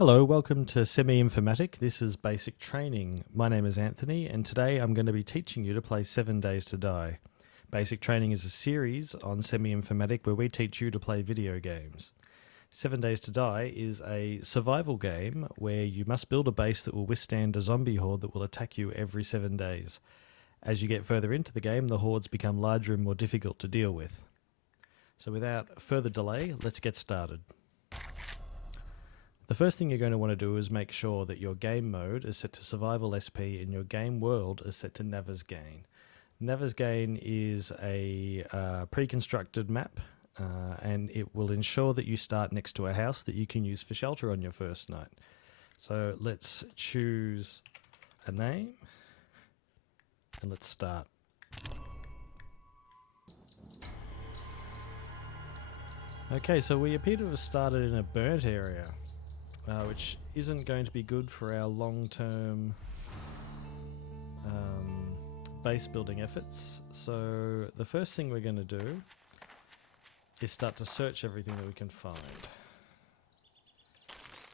Hello, welcome to Semi-Informatic. This is basic training. My name is Anthony, and today I'm going to be teaching you to play 7 Days to Die. Basic Training is a series on Semi-Informatic where we teach you to play video games. 7 Days to Die is a survival game where you must build a base that will withstand a zombie horde that will attack you every 7 days. As you get further into the game, the hordes become larger and more difficult to deal with. So without further delay, let's get started. The first thing you're going to want to do is make sure that your game mode is set to Survival SP and your game world is set to Navezgane. Navezgane is a pre-constructed map and it will ensure that you start next to a house that you can use for shelter on your first night. So let's choose a name and let's start. Okay, so we appear to have started in a burnt area. Which isn't going to be good for our long-term base building efforts. So the first thing we're going to do is start to search everything that we can find.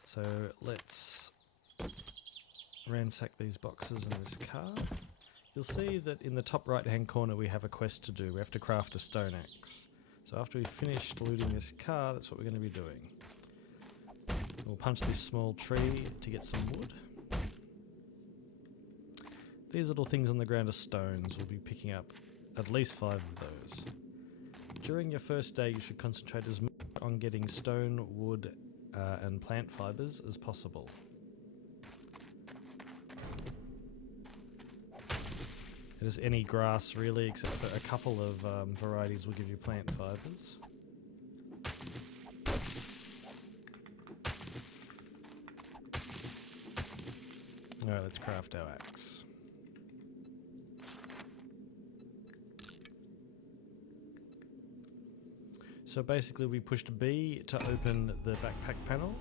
So let's ransack these boxes and this car. You'll see that in the top right hand corner we have a quest to do. We have to craft a stone axe. So after we've finished looting this car, that's what we're going to be doing. We'll punch this small tree to get some wood. These little things on the ground are stones. We'll be picking up at least 5 of those. During your first day, you should concentrate as much on getting stone, wood, and plant fibers as possible. It is any grass really, except for a couple of varieties will give you plant fibers. Alright, let's craft our axe. So basically we pushed B to open the backpack panel.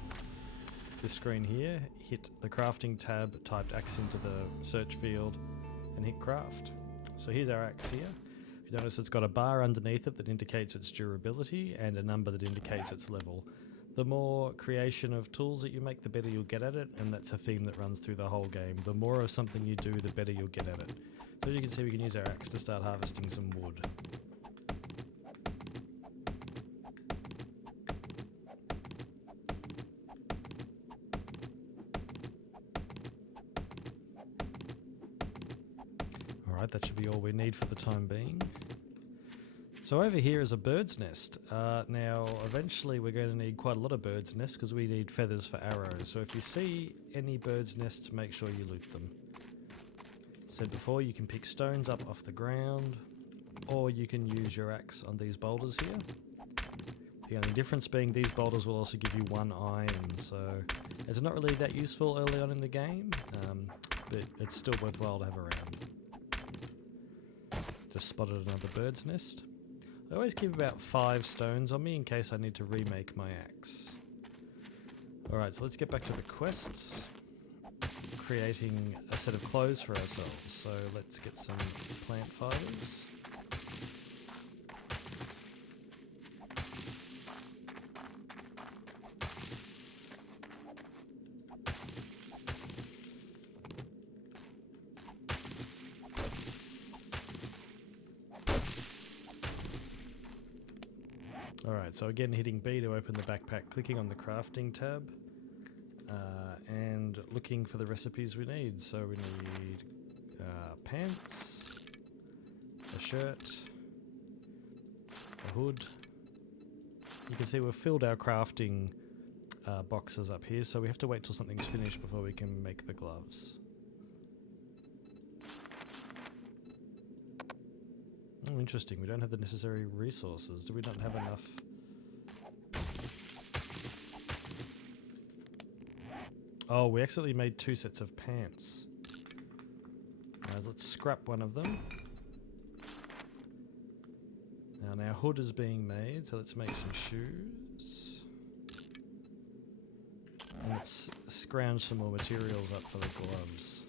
This screen here, hit the crafting tab, typed axe into the search field and hit craft. So here's our axe here. You notice it's got a bar underneath it that indicates its durability and a number that indicates its level. The more creation of tools that you make, the better you'll get at it, and that's a theme that runs through the whole game. The more of something you do, the better you'll get at it. So as you can see, we can use our axe to start harvesting some wood. Alright, that should be all we need for the time being. So over here is a bird's nest. Now, eventually we're going to need quite a lot of bird's nests because we need feathers for arrows. So if you see any bird's nests, make sure you loot them. Said before, you can pick stones up off the ground, or you can use your axe on these boulders here. The only difference being these boulders will also give you 1 iron, so it's not really that useful early on in the game, but it's still worthwhile to have around. Just spotted another bird's nest. I always keep about 5 stones on me in case I need to remake my axe. Alright, so let's get back to the quests. Creating a set of clothes for ourselves. So let's get some plant fibers. Alright, so again hitting B to open the backpack, clicking on the crafting tab, and looking for the recipes we need. So we need pants, a shirt, a hood. You can see we've filled our crafting boxes up here, so we have to wait till something's finished before we can make the gloves. Oh, interesting. We don't have the necessary resources. Do we not have enough? Oh, we accidentally made 2 sets of pants. Let's scrap one of them. Now our hood is being made, so let's make some shoes. And let's scrounge some more materials up for the gloves.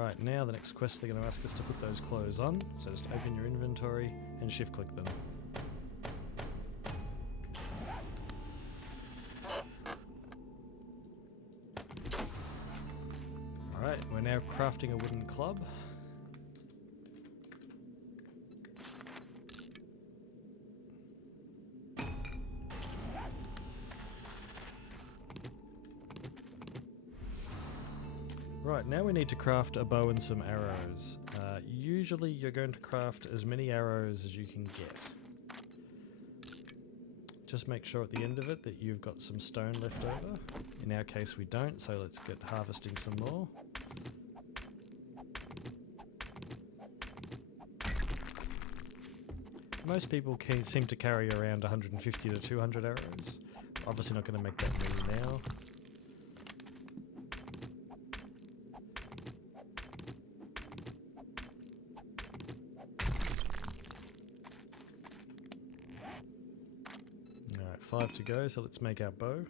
Alright, now the next quest they're going to ask us to put those clothes on. So just open your inventory and shift click them. Alright, we're now crafting a wooden club. Right, now we need to craft a bow and some arrows. Usually you're going to craft as many arrows as you can get. Just make sure at the end of it that you've got some stone left over. In our case we don't, so let's get harvesting some more. Most people seem to carry around 150 to 200 arrows. Obviously not going to make that many now. Alright, 5 to go, so let's make our bow.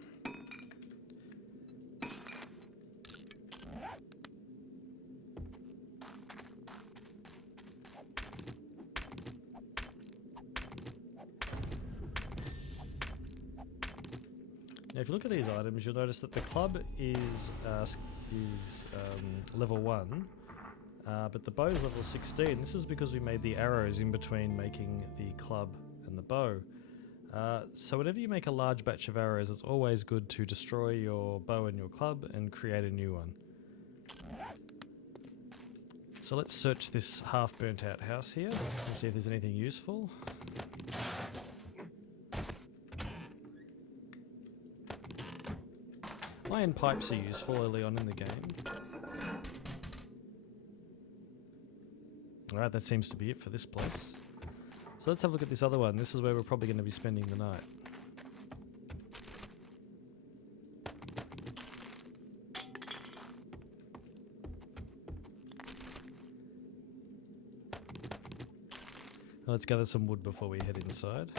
Now if you look at these items, you'll notice that the club is level 1, but the bow is level 16. This is because we made the arrows in between making the club and the bow. So whenever you make a large batch of arrows, it's always good to destroy your bow and your club and create a new one. So let's search this half burnt out house here and see if there's anything useful. Iron pipes are useful early on in the game. Alright, that seems to be it for this place. So let's have a look at this other one. This is where we're probably going to be spending the night. Let's gather some wood before we head inside.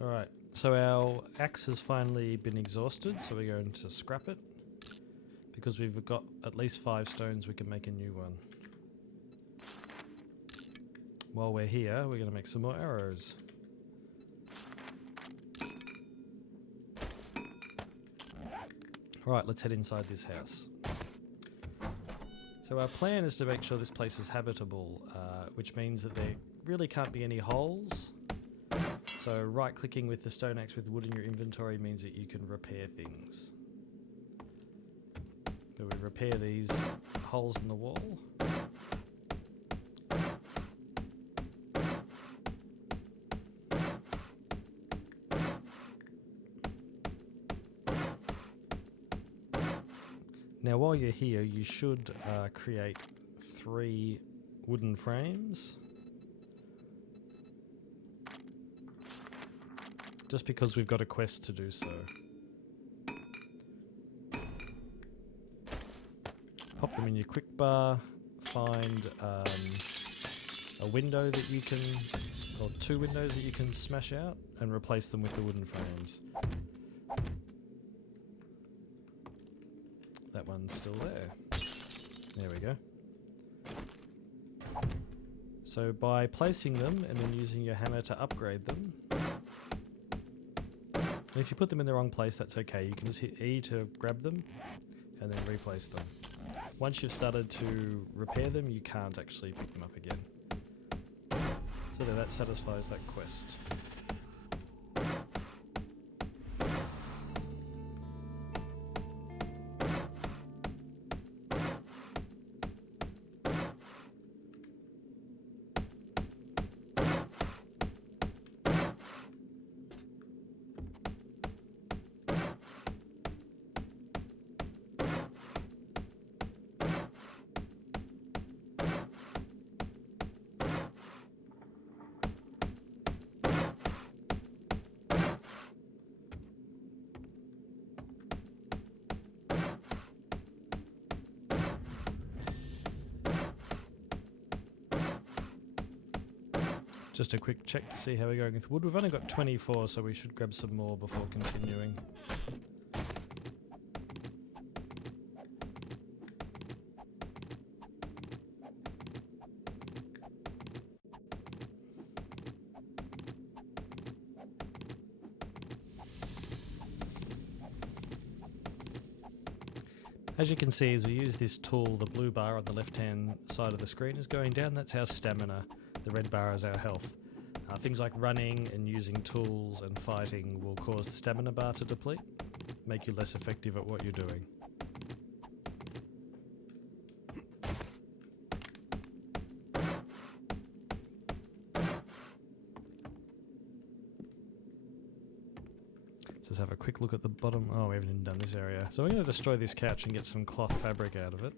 Alright, so our axe has finally been exhausted, so we're going to scrap it. Because we've got at least 5 stones, we can make a new one. While we're here, we're going to make some more arrows. Alright, let's head inside this house. So our plan is to make sure this place is habitable, which means that there really can't be any holes. So right-clicking with the stone axe with wood in your inventory means that you can repair things. So we repair these holes in the wall. Now while you're here, you should create 3 wooden frames. Just because we've got a quest to do so. Pop them in your quick bar, find a window that you can, or 2 windows that you can smash out, and replace them with the wooden frames. That one's still there. There we go. So by placing them and then using your hammer to upgrade them, and if you put them in the wrong place, that's okay. You can just hit E to grab them and then replace them. Once you've started to repair them, you can't actually pick them up again. So that satisfies that quest. Just a quick check to see how we're going with wood. We've only got 24, so we should grab some more before continuing. As you can see, as we use this tool, the blue bar on the left-hand side of the screen is going down. That's our stamina. The red bar is our health. Things like running and using tools and fighting will cause the stamina bar to deplete, make you less effective at what you're doing. Let's have a quick look at the bottom. Oh, we haven't even done this area. So we're going to destroy this couch and get some cloth fabric out of it.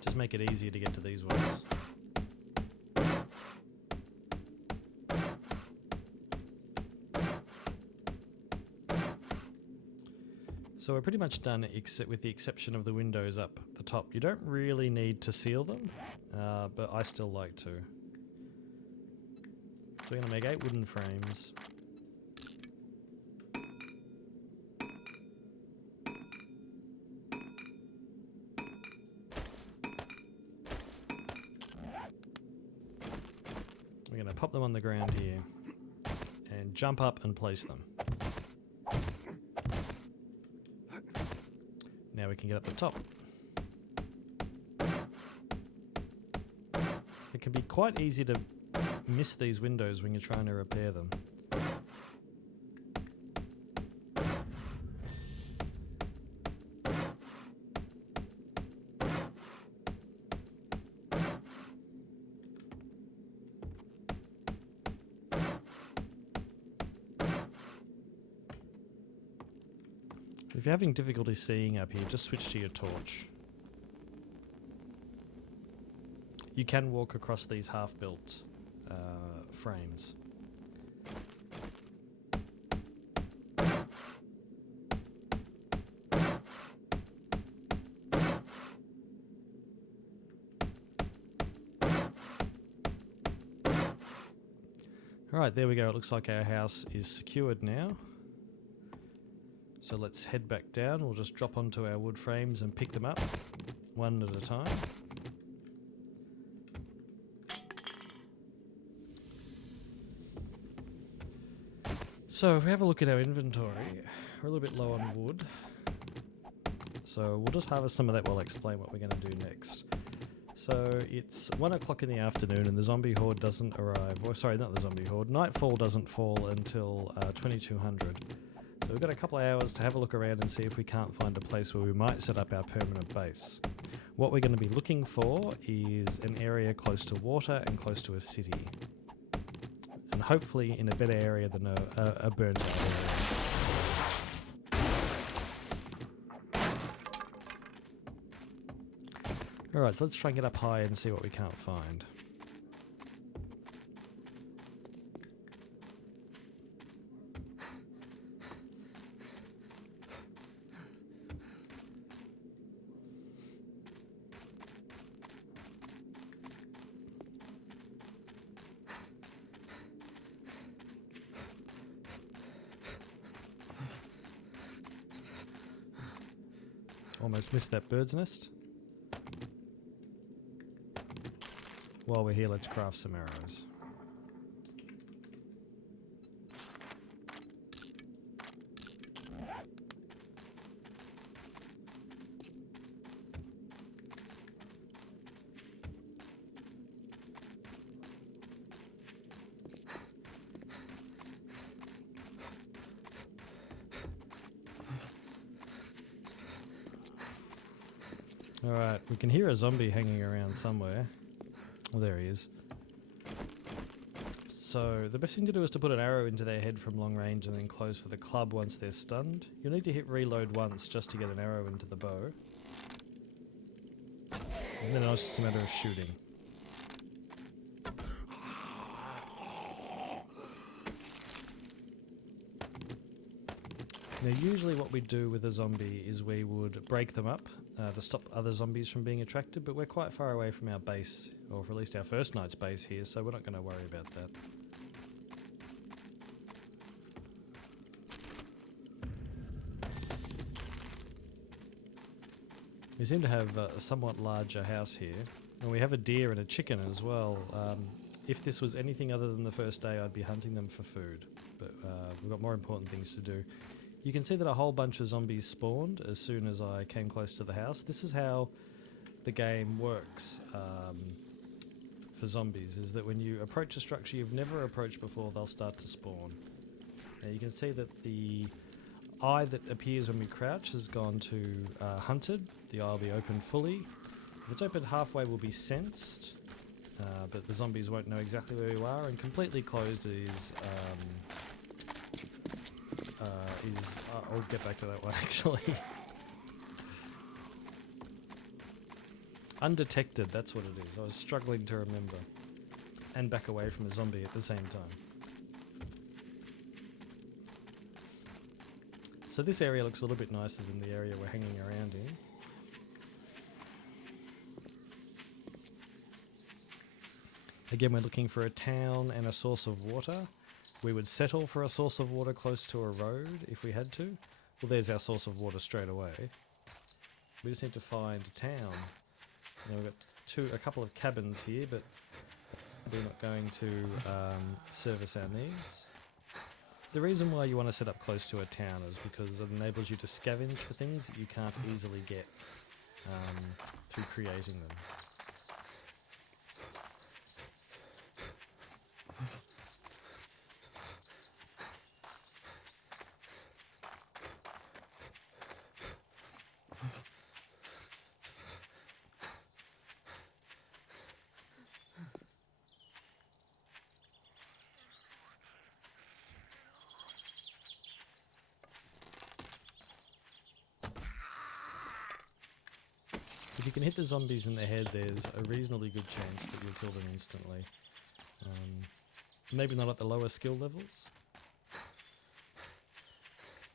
Just make it easier to get to these ones. So we're pretty much done, except with the exception of the windows up the top. You don't really need to seal them, but I still like to. So we're going to make 8 wooden frames. We're going to pop them on the ground here and jump up and place them. Now we can get up the top. It can be quite easy to miss these windows when you're trying to repair them. If you're having difficulty seeing up here, just switch to your torch. You can walk across these half-built frames. Alright, there we go. It looks like our house is secured now. So let's head back down. We'll just drop onto our wood frames and pick them up one at a time. So if we have a look at our inventory, we're a little bit low on wood. So we'll just harvest some of that while I explain what we're going to do next. So it's 1 o'clock in the afternoon and the zombie horde doesn't arrive. Or sorry, not the zombie horde. Nightfall doesn't fall until 2200. So we've got a couple of hours to have a look around and see if we can't find a place where we might set up our permanent base. What we're going to be looking for is an area close to water and close to a city. And hopefully in a better area than a burnt out area. Alright, so let's try and get up high and see what we can't find. Almost missed that bird's nest. While we're here, let's craft some arrows. Alright, we can hear a zombie hanging around somewhere. Oh, there he is. So, the best thing to do is to put an arrow into their head from long range and then close for the club once they're stunned. You'll need to hit reload once just to get an arrow into the bow. And then it's just a matter of shooting. Now usually what we do with a zombie is we would break them up to stop other zombies from being attracted, but we're quite far away from our base, or at least our first night's base here, so we're not going to worry about that. We seem to have a somewhat larger house here, and we have a deer and a chicken as well. If this was anything other than the first day, I'd be hunting them for food, but we've got more important things to do. You can see that a whole bunch of zombies spawned as soon as I came close to the house. This is how the game works for zombies, is that when you approach a structure you've never approached before, they'll start to spawn. Now you can see that the eye that appears when we crouch has gone to hunted. The eye will be open fully. If it's opened halfway, will be sensed, but the zombies won't know exactly where you are. And completely closed is I'll get back to that one actually. Undetected, that's what it is. I was struggling to remember. And back away from a zombie at the same time. So this area looks a little bit nicer than the area we're hanging around in. Again, we're looking for a town and a source of water. We would settle for a source of water close to a road if we had to. Well, there's our source of water straight away. We just need to find a town. Now we've got a couple of cabins here, but they're not going to service our needs. The reason why you want to set up close to a town is because it enables you to scavenge for things that you can't easily get through creating them. If you can hit the zombies in the head, there's a reasonably good chance that you'll kill them instantly. Maybe not at the lower skill levels.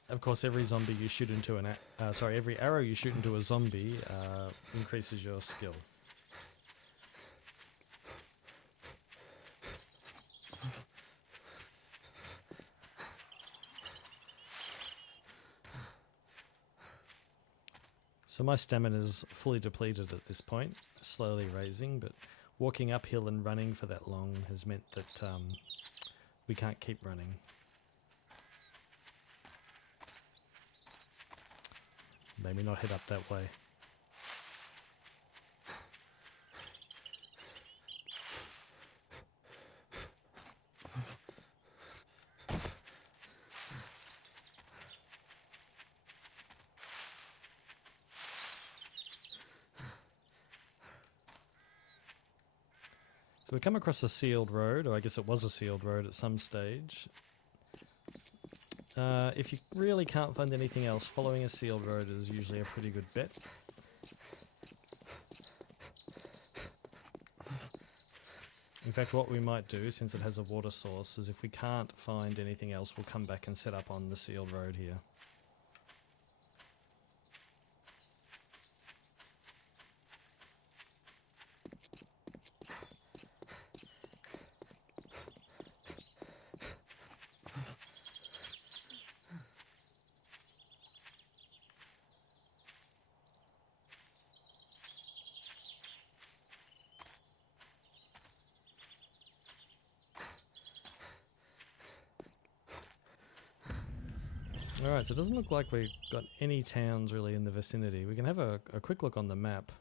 Of course, every zombie you shoot into every arrow you shoot into a zombie increases your skill. So my stamina is fully depleted at this point, slowly raising, but walking uphill and running for that long has meant that we can't keep running. Maybe not head up that way. So we come across a sealed road, or I guess it was a sealed road at some stage. If you really can't find anything else, following a sealed road is usually a pretty good bet. In fact, what we might do, since it has a water source, is if we can't find anything else, we'll come back and set up on the sealed road here. Alright, so it doesn't look like we've got any towns really in the vicinity. We can have a quick look on the map.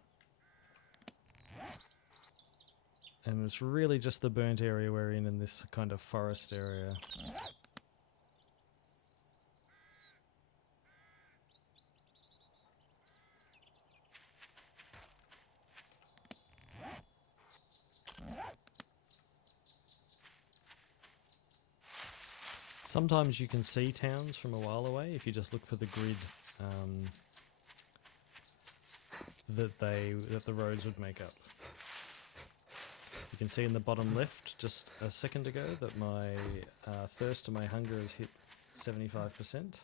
And it's really just the burnt area we're in this kind of forest area. Sometimes you can see towns from a while away if you just look for the grid that the roads would make up. You can see in the bottom left just a second ago that my thirst and my hunger has hit 75%.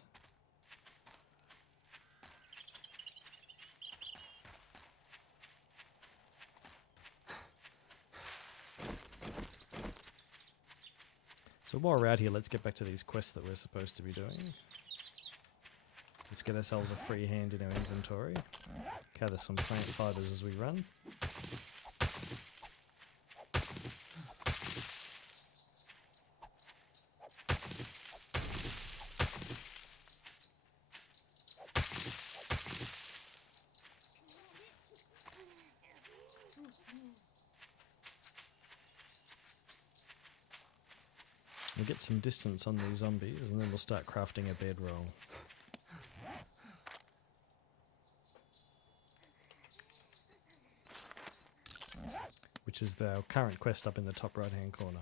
So while we're out here, let's get back to these quests that we're supposed to be doing. Let's get ourselves a free hand in our inventory. Gather some plant fibers as we run. We'll get some distance on these zombies and then we'll start crafting a bedroll. Which is our current quest up in the top right hand corner.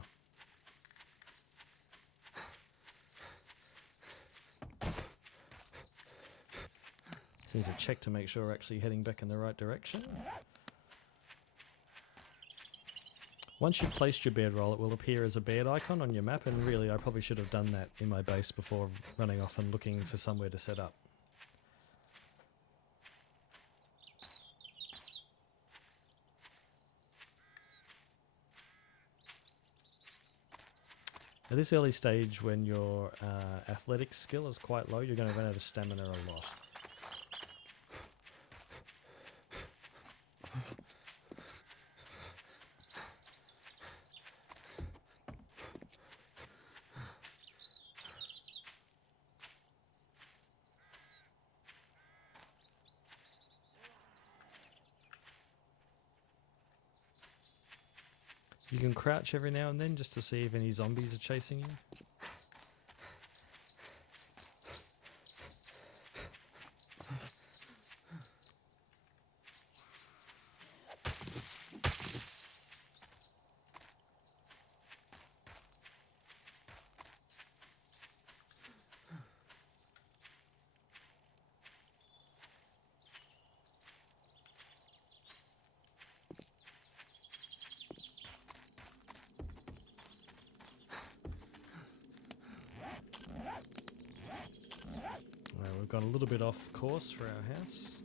So need to check to make sure we're actually heading back in the right direction. Once you've placed your bedroll, it will appear as a bed icon on your map, and really I probably should have done that in my base before running off and looking for somewhere to set up. At this early stage, when your athletics skill is quite low, you're going to run out of stamina a lot. You can crouch every now and then just to see if any zombies are chasing you. We've gone a little bit off course for our house.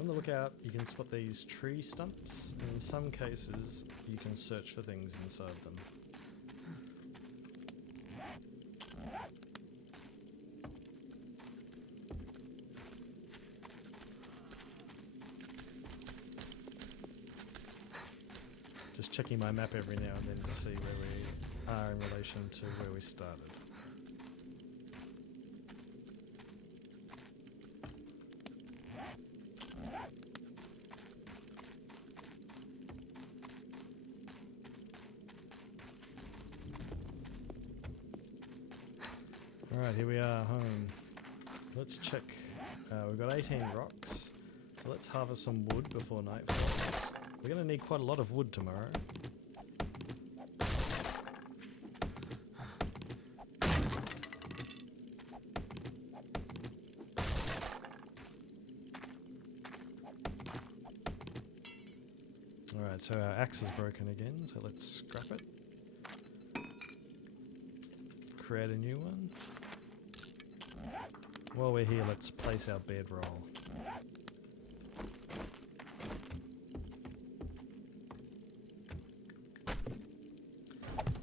On the lookout, you can spot these tree stumps, and in some cases you can search for things inside them. Just checking my map every now and then to see where we are in relation to where we started. Alright, here we are home. Let's check. We've got 18 rocks. So let's harvest some wood before night falls. We're going to need quite a lot of wood tomorrow. Alright, so our axe is broken again, so let's scrap it. Create a new one. While we're here, let's place our bedroll.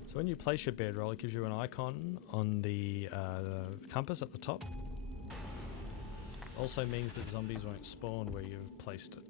So when you place your bedroll, it gives you an icon on the compass at the top. Also means that zombies won't spawn where you've placed it.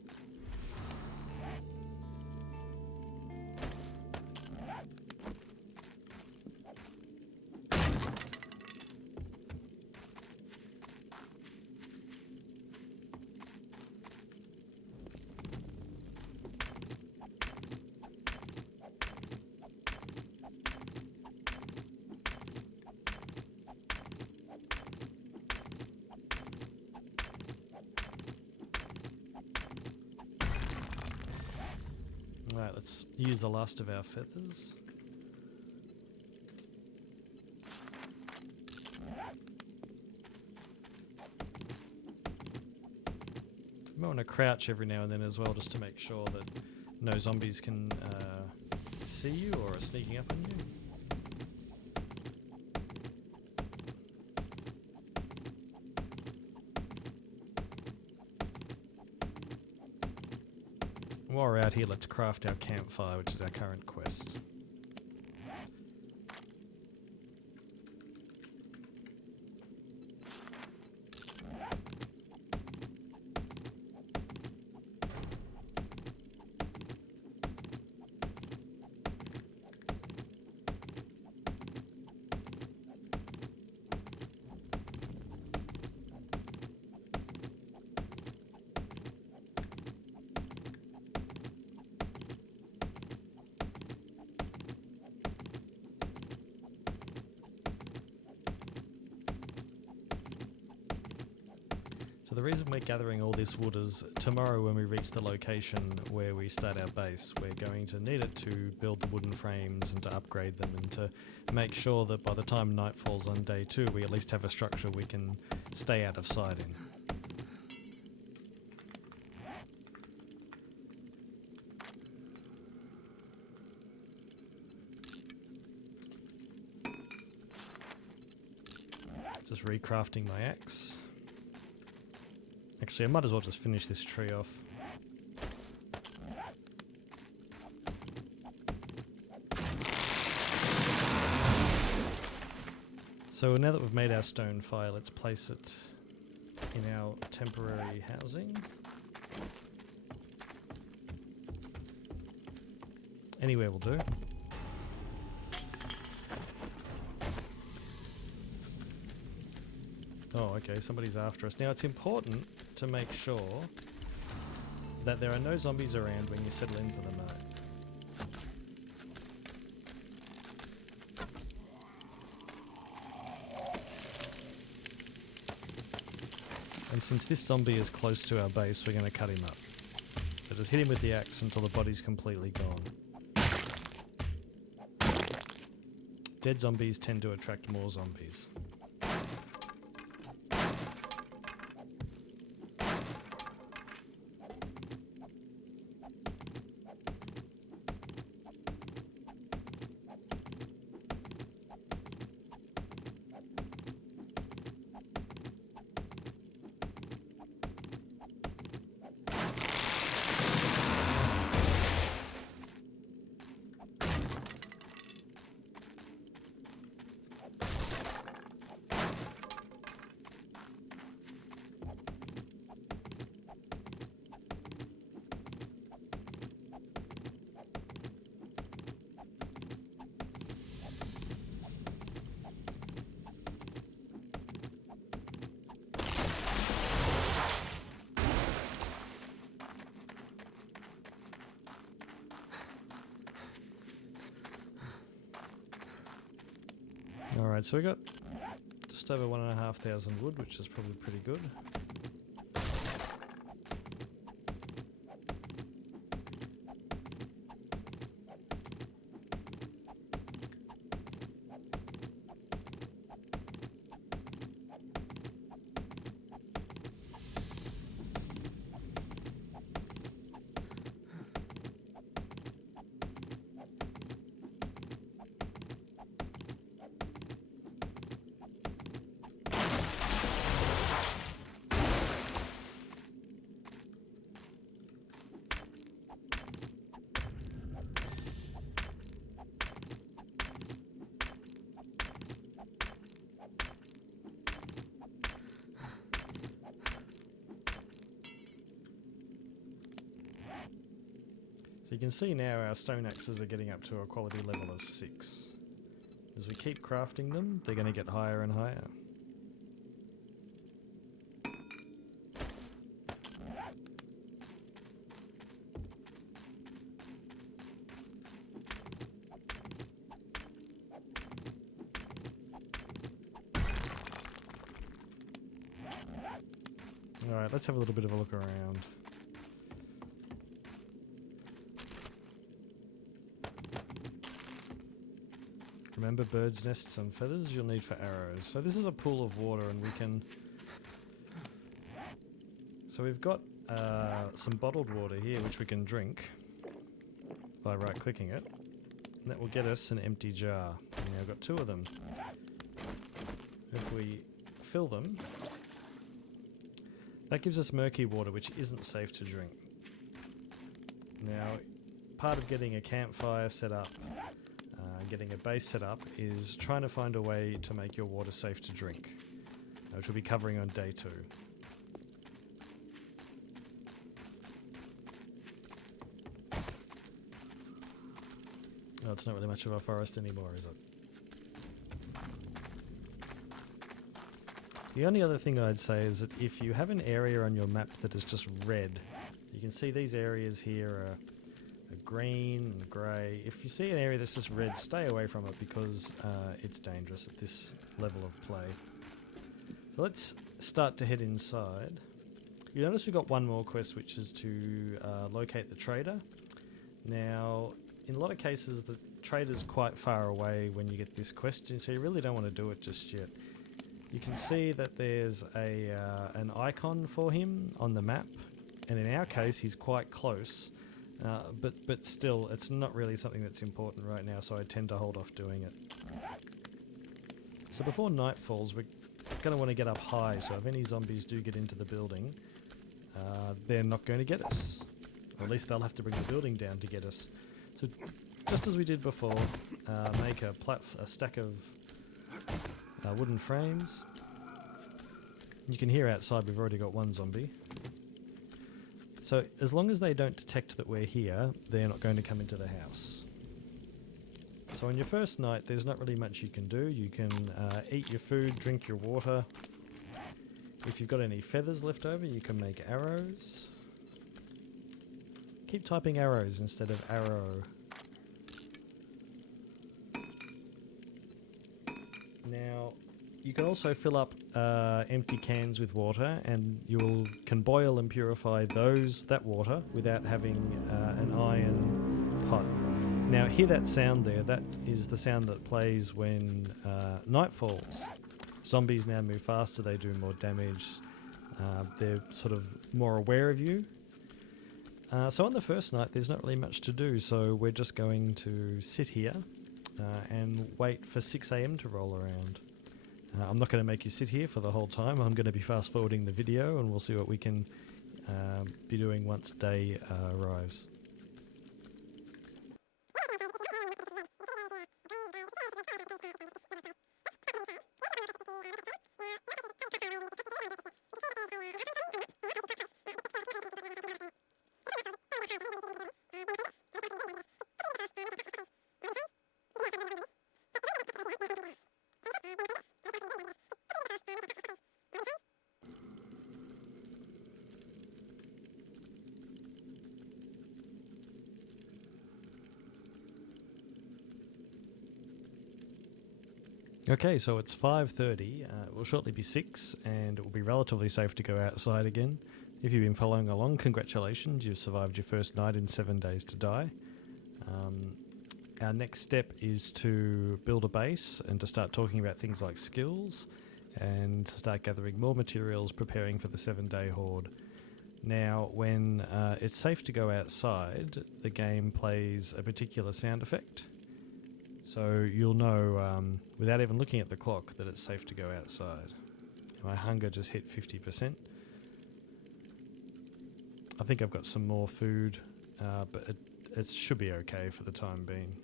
Alright, let's use the last of our feathers. You might want to crouch every now and then as well, just to make sure that no zombies can see you or are sneaking up on you. While we're out here, let's craft our campfire, which is our current quest. So the reason we're gathering all this wood is tomorrow when we reach the location where we start our base, we're going to need it to build the wooden frames and to upgrade them and to make sure that by the time night falls on day 2 we at least have a structure we can stay out of sight in. Just recrafting my axe. Actually, I might as well just finish this tree off. So now that we've made our stone fire, let's place it in our temporary housing. Anywhere will do. Oh, okay, somebody's after us. Now, it's important to make sure that there are no zombies around when you settle in for the night. And since this zombie is close to our base, we're going to cut him up. So just hit him with the axe until the body's completely gone. Dead zombies tend to attract more zombies. Alright, so we got just over 1,500 wood, which is probably pretty good. So you can see now our stone axes are getting up to a quality level of 6. As we keep crafting them, they're going to get higher and higher. Alright, let's have a little bit of a look around. Remember birds' nests and feathers you'll need for arrows. So this is a pool of water and we can... So we've got some bottled water here, which we can drink by right-clicking it. And that will get us an empty jar. And now I've got 2 of them. If we fill them, that gives us murky water, which isn't safe to drink. Now, part of getting a campfire set up, getting a base set up, is trying to find a way to make your water safe to drink, which we'll be covering on day 2. Oh, it's not really much of a forest anymore, is it? The only other thing I'd say is that if you have an area on your map that is just red, you can see these areas here are green and grey. If you see an area that's just red, stay away from it because it's dangerous at this level of play. So let's start to head inside. You notice we've got one more quest, which is to locate the trader. Now, in a lot of cases, the trader's quite far away when you get this question, so you really don't want to do it just yet. You can see that there's an icon for him on the map, and in our case, he's quite close. But still, it's not really something that's important right now, so I tend to hold off doing it. So before night falls, we're going to want to get up high, so if any zombies do get into the building, they're not going to get us. Or at least they'll have to bring the building down to get us. So just as we did before, make a stack of wooden frames. You can hear outside we've already got one zombie. So as long as they don't detect that we're here, they're not going to come into the house. So on your first night, there's not really much you can do. You can eat your food, drink your water. If you've got any feathers left over, you can make arrows. Keep typing arrows instead of arrow. Now, you can also fill up empty cans with water, and you can boil and purify that water without having an iron pot. Now, hear that sound there? That is the sound that plays when night falls. Zombies now move faster, they do more damage, they're sort of more aware of you. So on the first night, there's not really much to do, so we're just going to sit here and wait for 6 AM to roll around. I'm not going to make you sit here for the whole time. I'm going to be fast forwarding the video, and we'll see what we can be doing once day arrives. Okay, so it's 5:30, it will shortly be 6, and it will be relatively safe to go outside again. If you've been following along, congratulations, you've survived your first night in 7 days to die. Our next step is to build a base and to start talking about things like skills and start gathering more materials, preparing for the 7-day horde. Now, when it's safe to go outside, the game plays a particular sound effect. So you'll know, without even looking at the clock, that it's safe to go outside. My hunger just hit 50%. I think I've got some more food, but it should be okay for the time being.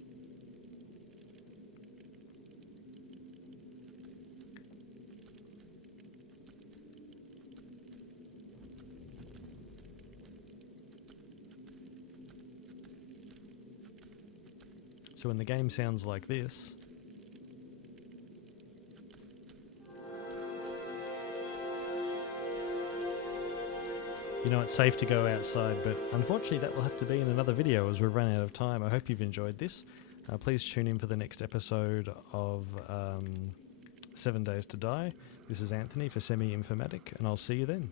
So when the game sounds like this, you know it's safe to go outside, but unfortunately that will have to be in another video as we've run out of time. I hope you've enjoyed this. Please tune in for the next episode of 7 Days to Die. This is Anthony for Semi-Informatic, and I'll see you then.